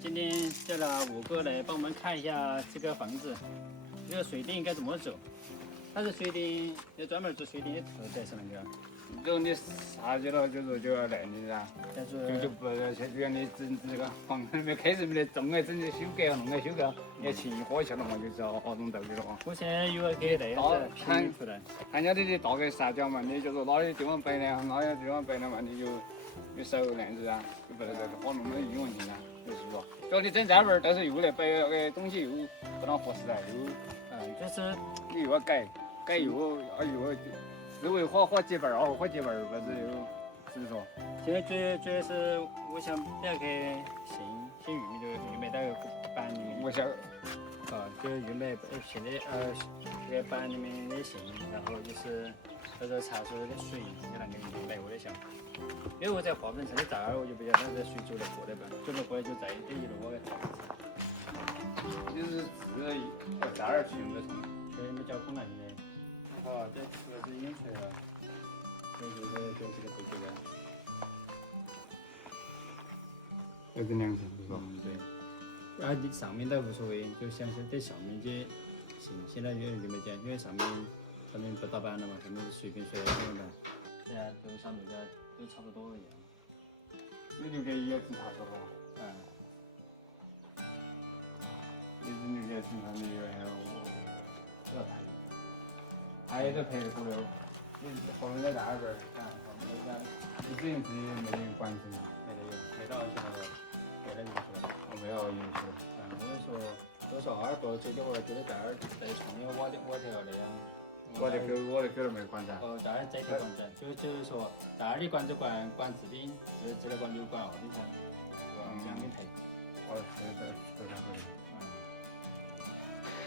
今天叫了5哥来帮我们看一下这个房子，这个水电应该怎么走。它是水电，要专门做水电的头在是那个。如果你啥去了，就要来你噻，但是就不就让你整这个房子没开始没得种哎，整的修改弄个修改，你起火去了嘛，就是动头去了嘛。我现在有给那个拼出来，看家里的大概啥角嘛，你就说哪里地方白了，哪里地方白了嘛，你就收那样子啊，就不得这个花那么有问题啊，就是说，只要你整这边儿，但是又来摆那个东西又不啷合适啊，就是你又要改又要。思维花几瓣儿，花几瓣儿，不是又，是不是说？现在主要是我想不要去先预备到板里面。我想，就预备现在这个板里面的线，然后就是到时候查出的水就那个预备我在想，因为我在化粪池的这儿，我就不晓得这水走得过来不，走得过来就再一路我给化粪池。就是这儿去用的什么？所以没交空了现在。这出来是引出来了，所以就是这个不觉得。要这两层是吧？对。你上面倒无所谓，就想是在上面去行。现在有没讲？因为上面不打板了嘛，上面随便水用的。对啊，都上面都差不多一样。你留给也正常说吧？你留给正常的有还有我要拍。还有个配的不了，你后面在那边儿，你自己没得关系嘛？没到20那个，别的地方去了。我没有意思。我说2个这的话，就在这儿在上面挖掉那样。我的狗都没管噻。这儿这条管子，就是说这儿的管子管置顶，这个管就管下面头，这样的配。这看好的。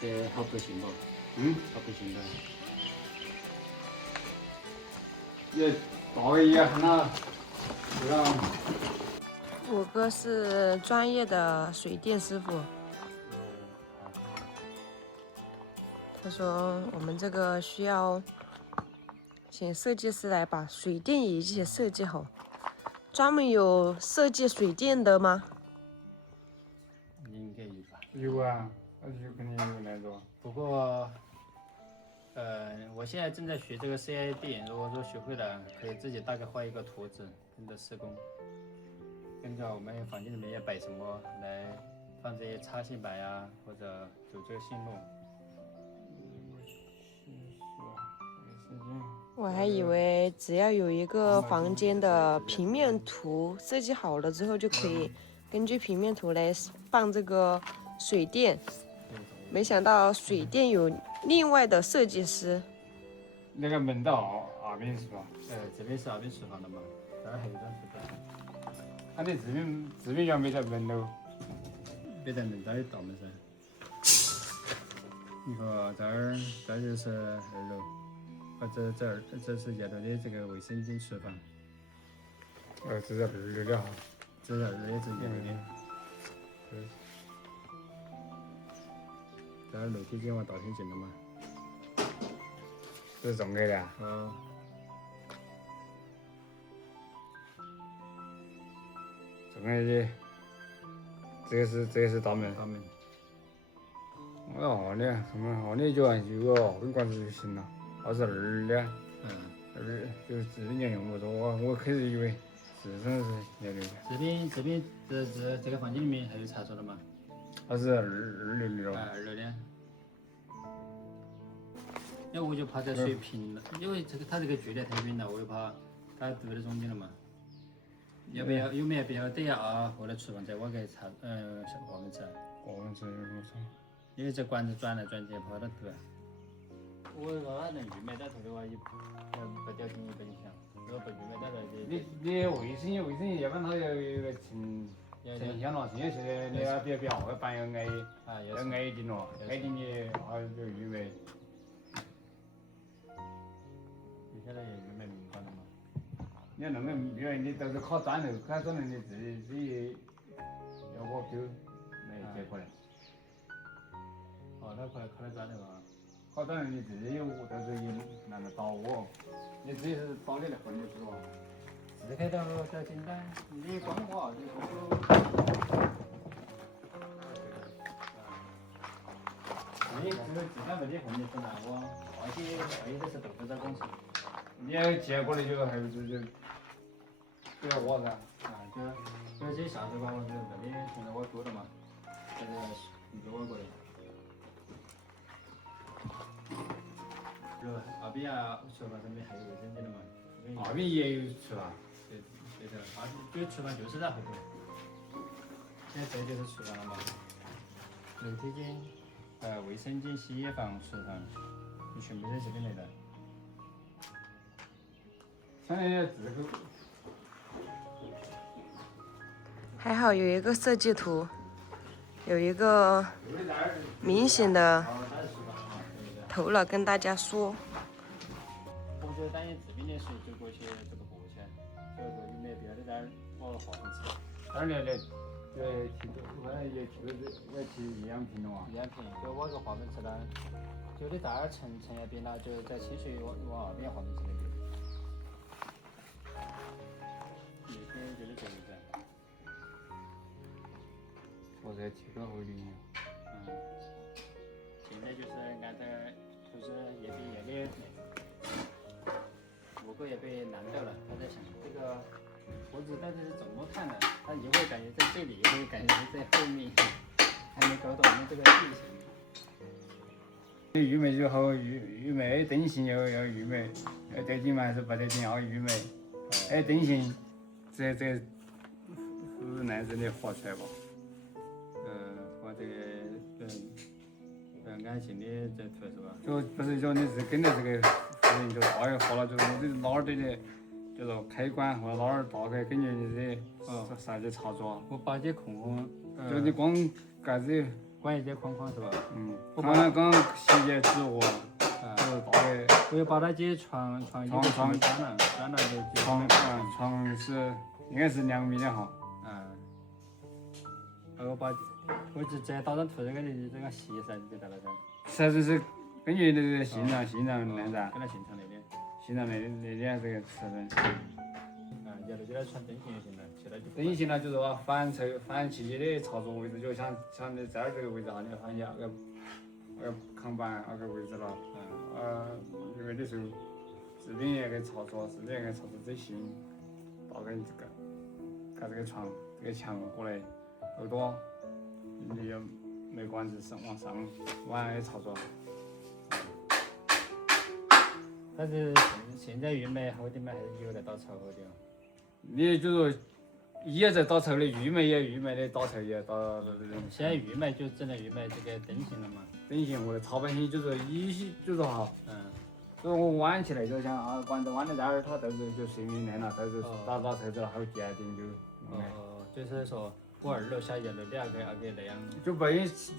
这好不行不？好不行的。也大概也很了，是吧？我哥是专业的水电师傅，他说我们这个需要请设计师来把水电仪器设计好。专门有设计水电的吗？应该有吧。有啊，那就肯定有那种。不过，我现在正在学这个 CAD， 如果说学会了，可以自己大概画一个图纸，跟着施工。跟着我们房间里面要摆什么来放这些插线板呀，或者走这个线路。我还以为只要有一个房间的平面图设计好了之后，就可以根据平面图来放这个水电。没想到水电有另外的设计师。那个门道那边是吧？这边是那边厨房的嘛，这儿还有张厨房。他的这边要没在门楼。别在门这儿大门噻。你看这就是2楼。这是1楼的这个卫生间厨房。这是2楼的哈。这是2楼的，这是1楼的。这儿楼梯间往大厅进了嘛？这是中间的啊。中间的，这个是大门。我那的，什么那就按有个跟管子就行了。那是2的。2就是自己用不着，我开始以为是真是1楼的。这边这个房间里面还有厕所的嘛？那是2楼的。2楼的。因为我就怕这水平了，因为它这个距离太远了，我又怕它堵在中间了嘛。有没有必要等下后来厨房再挖个化粪池？化粪池有啥？因为这管子转来转去，怕它堵。我说它能预埋到头的话，也不掉进去不影响。如果不预埋到头的，你卫生间，要不然它要有个成箱了，现在是你要别要板要挨一定了，挨进去就预埋。你现在也预埋明白了嘛？你要弄个预埋，你都是靠砖头，靠砖头你自己要我丢没结可能。那可能靠得砖头啊。靠砖头你自己有，都是有那个倒窝，你自己是倒的来混就是吧？自开到简单，你光滑就是说。那没得混的分了，我那些都是豆腐渣工程。你要结果的就还是就比较挖噻。啊，就这下水管我是没得从那我做的嘛，这个是我过的。那边啊，厨房上面还有卫生间的嘛？那边也有厨房。对的，就厨房就是在后头。现在这就是厨房了嘛，楼梯间、卫生间、洗衣房、厨房，就全部在这边来的。相当于自个。还好有一个设计图，有一个明显的头脑跟大家说。我觉得当然这边的水走过去这个过去，所以说有没有必要在这儿挖个化粪池？当然了，我也提我提营养瓶了嘛。营养瓶，就挖个化粪池呢，就你这儿城那边呢，就在清水往那边化粪池那边。那边就是这个子。我在提高后力。现在就是按照就是也被吴哥也被难到了，他在想这个脖子到底是怎么看的？他一会感觉在这里，一会感觉在后面，还没搞懂我们这个地形。玉梅就好，玉梅灯芯要玉梅，要得劲嘛还是不得劲要玉梅。灯芯这男生的画出来吧。画这个安静的这图是吧？就不是说你是跟着这个视频就大概画了，就是你哪儿对的，就是开关或者哪儿大概根据你的啥子操作。我把这空就你光盖子，关一些框框是吧？我刚细节指握，就是大概。我要把那些床装了就床是应该是2.5米哈。我就直接打张图，这个你这个细噻就得了噻。实际是根据那个信长那噻，跟他现场那边。信长那点这个尺寸。要不就来穿灯芯就行了，其他就。灯芯呢，就是说反气机的操作位置，就像你这儿这个位置哈，你要反起那个扛板那个位置了。因为的时候视频那个操作这行，大概盖这个床这个墙过来耳朵，你要没管子往上往的操作。但是现在玉梅好点嘛，还是有来打草好点。你就说也在打草的，玉梅的打草也打那种。现在玉梅就整了玉梅这个灯芯了嘛。灯芯或者插板芯，就是就是哈。就是我弯起来就像管子弯在这儿，它到时候就水面亮了，到时候打车子了，好鉴定就。就是说我2楼下1楼2个那样。就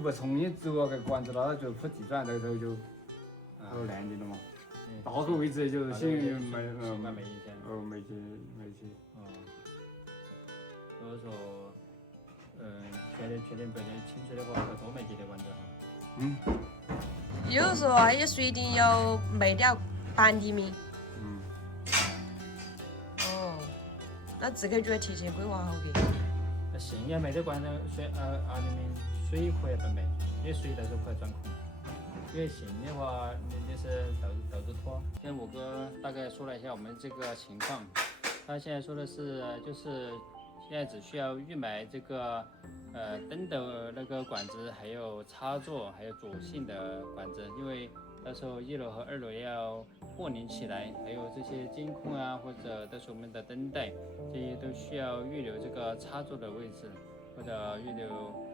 不重新植那个管子了，就铺地砖，到时候就好亮点了嘛。大个位置就是新没影响。没去。所以说，确定不能清水的话，要多买几条管子哈。也就是说，那些水电要卖掉8厘米。那自个就要提前规划好的。那线也没得管子，水2厘米水可以不卖，因为水到时候可以钻孔。因为线的话，你是倒着拖。现在我哥大概说了一下我们这个情况，他现在说的是，就是现在只需要预买这个灯的那个管子，还有插座，还有左线的管子，因为到时候1楼和2楼要和连起来，还有这些监控啊，或者到时候我们的灯带，这些都需要预留这个插座的位置，或者预留。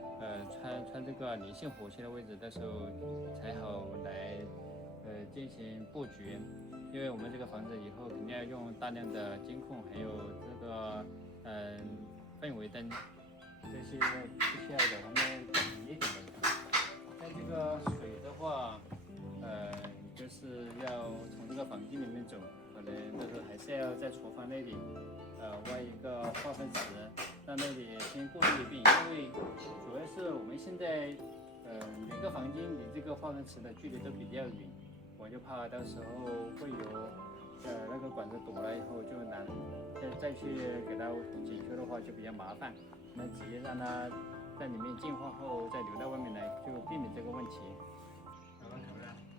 穿这个连线火线的位置，到时候才好来进行布局。因为我们这个房子以后肯定要用大量的监控，还有这个氛围灯，这些必须要在上面提一点的。像这个水的话，就是要从这个房间里面走，可能到时候还是要在厨房那里挖一个化粪池。让那里先过滤一遍，因为主要是我们现在每个房间离这个化粪池的距离都比较远，我就怕到时候会有那个管子堵了以后就难，再去给它检修的话就比较麻烦。那直接让它在里面净化后再流到外面来，就避免这个问题。刚刚看不了。